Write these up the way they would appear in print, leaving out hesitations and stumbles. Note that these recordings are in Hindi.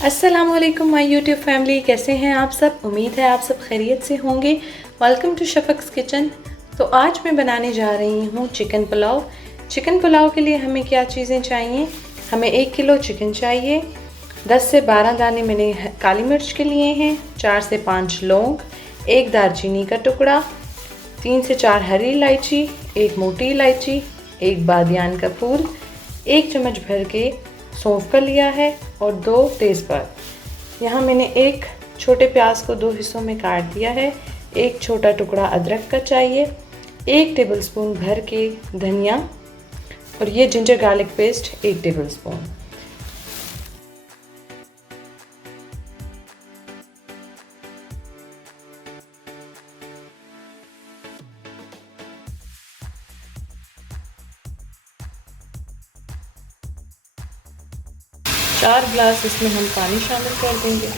अस्सलाम वालेकुम माय यूट्यूब फैमिली, कैसे हैं आप सब। उम्मीद है आप सब खैरियत से होंगे। Welcome to Shafaq's kitchen. तो आज मैं बनाने जा रही हूँ चिकन पुलाव। चिकन पुलाव के लिए हमें क्या चीज़ें चाहिए। हमें 1 किलो चिकन चाहिए, 10 से 12 दाने मैंने काली मिर्च के लिए हैं, 4 से 5 लौंग, 1 दालचीनी का टुकड़ा, 3 से 4 हरी इलायची, 1 मोटी इलायची, 1 बादियान का फूल, 1 चम्मच भर के सौंफ का लिया है और 2 तेज़पात। यहाँ मैंने एक छोटे प्याज को 2 हिस्सों में काट दिया है। एक छोटा टुकड़ा अदरक का चाहिए, 1 टेबलस्पून भर के धनिया और ये जिंजर गार्लिक पेस्ट 1 टेबलस्पून। चार गिलास इसमें हम पानी शामिल कर देंगे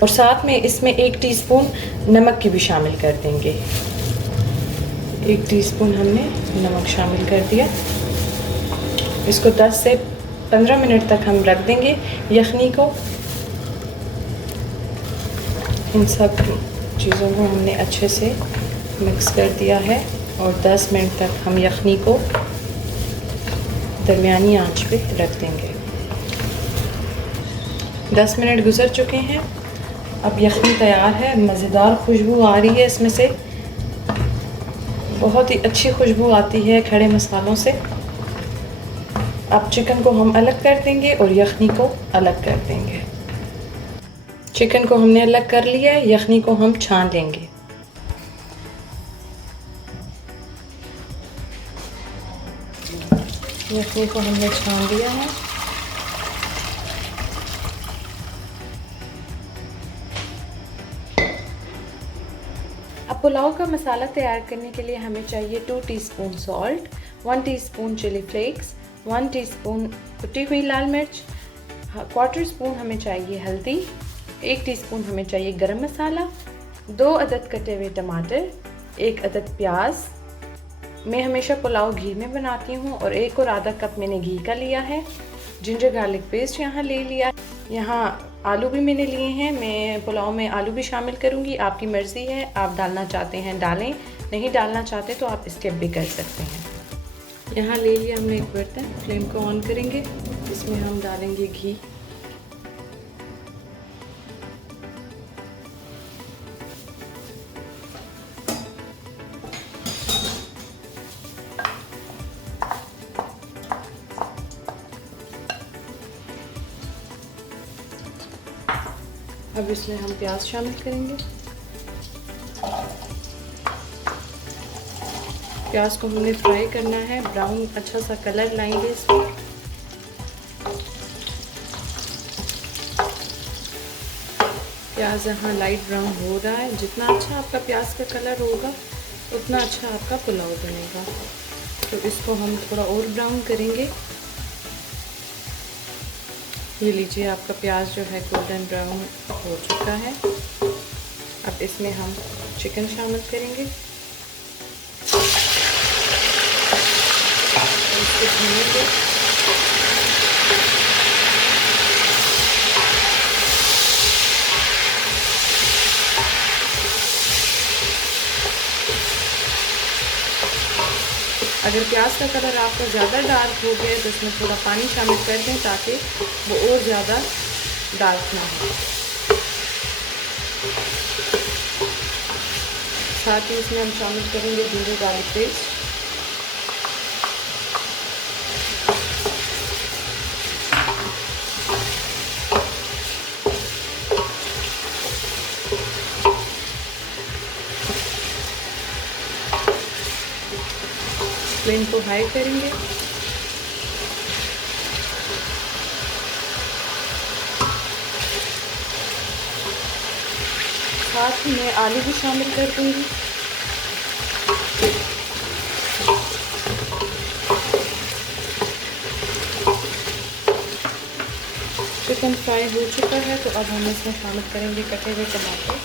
और साथ में इसमें 1 टीस्पून नमक की भी शामिल कर देंगे। 1 टीस्पून हमने नमक शामिल कर दिया। इसको 10 से 15 मिनट तक हम रख देंगे यखनी को। इन सब चीज़ों को हमने अच्छे से मिक्स कर दिया है और 10 मिनट तक हम यखनी को दरमियानी आंच पे रख देंगे। 10 मिनट गुजर चुके हैं। अब यखनी तैयार है। मज़ेदार खुशबू आ रही है इसमें से, बहुत ही अच्छी खुशबू आती है खड़े मसालों से। अब चिकन को हम अलग कर देंगे और यखनी को अलग कर देंगे। चिकन को हमने अलग कर लिया है, यखनी को हम छान लेंगे। यखनी को हमने छान लिया है। अब पुलाव का मसाला तैयार करने के लिए हमें चाहिए 2 teaspoon salt, 1 teaspoon chilli flakes, 1 teaspoon कुटी हुई लाल मिर्च, 1/4 स्पून हमें चाहिए हल्दी, 1 टीस्पून हमें चाहिए गरम मसाला, 2 अदद कटे हुए टमाटर, 1 अदद प्याज। मैं हमेशा पुलाव घी में बनाती हूँ और 1 और आधा कप मैंने घी का लिया है। जिंजर गार्लिक पेस्ट यहाँ ले लिया। यहाँ आलू भी मैंने लिए हैं। मैं पुलाव में आलू भी शामिल करूँगी, आपकी मर्ज़ी है। आप डालना चाहते हैं डालें, नहीं डालना चाहते तो आप स्किप भी कर सकते हैं। यहाँ ले लिया हमने एक बर्तन। फ्लेम को ऑन करेंगे, इसमें हम डालेंगे घी। अब इसमें हम प्याज शामिल करेंगे। प्याज को हमने फ्राई करना है, ब्राउन अच्छा सा कलर लाएंगे इसमें। प्याज यहाँ लाइट ब्राउन हो रहा है। जितना अच्छा आपका प्याज का कलर होगा उतना अच्छा आपका पुलाव बनेगा। तो इसको हम थोड़ा और ब्राउन करेंगे। ये लीजिए, आपका प्याज जो है गोल्डन ब्राउन हो चुका है। अब इसमें हम चिकन शामिल करेंगे। इसको भूनेंगे। अगर प्याज का कलर आपका ज़्यादा डार्क हो गया तो इसमें थोड़ा पानी शामिल कर दें ताकि वो और ज़्यादा डार्क ना हो। साथ ही इसमें हम शामिल करेंगे जिंजर गार्लिक पेस्ट। फ्लेम को हाई करेंगे। साथ ही मैं आलू भी शामिल कर दूंगी। चिकन फ्राई हो चुका है तो अब हम इसमें शामिल करेंगे कटे हुए टमाटर।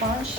5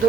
2